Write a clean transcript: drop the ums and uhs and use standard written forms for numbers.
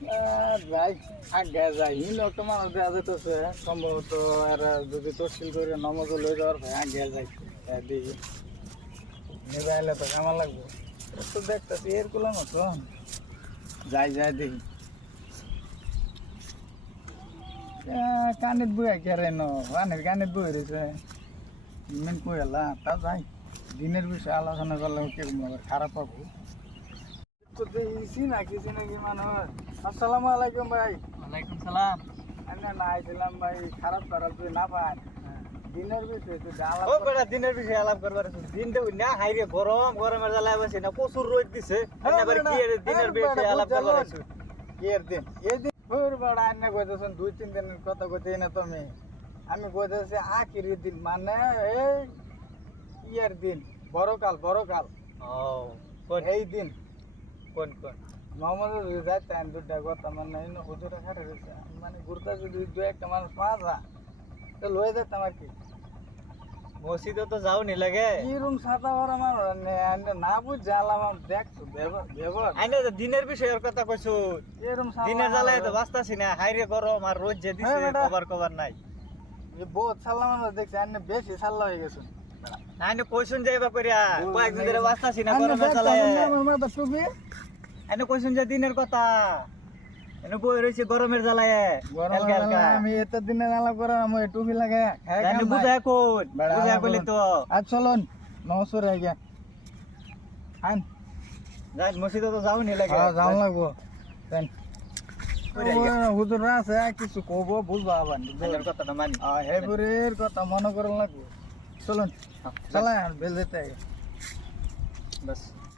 যাই আগে যাই লোকটা মানুষ দেওয়া যেতেছে সম্ভবত আর যদি তফসিল করে নমজ লয়ে যাওয়ার ভাই আগে যাই দেখি নেবে এলে তো কেমন লাগবে তো দেখতেছি এরগুলো মতো যাই যাই দেখি কানের বই কেরে রানের কানের বই রয়েছে মেন কই এলা তা যাই দিনের বিষয়ে আলোচনা করলে কি খারাপ পাবো নাকি মানুষ আসসালামু আলাইকুম ভাই। ওয়ালাইকুম সালাম। আমি না আইছিলাম ভাই খারাপ খারাপ তুই না পান দিনের বিষয়ে তুই ও বেটা দিনের বিষয়ে আলাপ করবার দিনটা না হাইরে গরম গরমের জ্বালায় বসে না প্রচুর রোদ দিছে এবার কি দিনের বিষয়ে আলাপ করবার এর দিন এই দিন তোর বড় আন্না কইতেছেন 2-3 দিনের কথা কইতেই না তুমি আমি কইতেছি আখিরি দিন মানে এই ইয়ার দিন বড়কাল ও কোন এই দিন কোন কোন মোহাম্মদ যাইতে আন দুটা কথা মানে হুজুরে খাটে রয়েছে মানে ঘুরতে যদি দু একটা মানুষ পাওয়া যায় তো লয়ে যেতাম আর কি মসজিদে তো যাও নি লাগে কি রুম সাদা বড় মানুষ না বুঝ জ্বালাম দেখছো ব্যবহার আইনে দিনের বিষয়ের কথা কইছো এরম দিনের জ্বালায় তো বাঁচতাছি না হাইরে গরম আর রোদ যে দিছে কভার নাই বহুত সাল্লা মানুষ দেখছি আন্নে বেশি সাল্লা হয়ে গেছে আইনে কইছুন যাইবা কইরা কয়েকদিন ধরে বাঁচতাছি না গরমের জ্বালায় আইনে কইছুন যে দিনের কথা এনে বই রইছে গরমের জ্বালায় আমি এত দিনের আলাপ করা আমি টুপি লাগে আইনে বুঝায় কোন বুঝায় কইলি তো আজ চলুন নমস্কার হয়ে গিয়া আন যাই মসজিদে তো যাও নি লাগে যাও লাগবো হুজুর আছে কিছু কব বুঝবা আবার দিনের কথাটা মানি হেবুরের কথা মনে করা লাগবো চলুন চালাই বেল যেতে বাস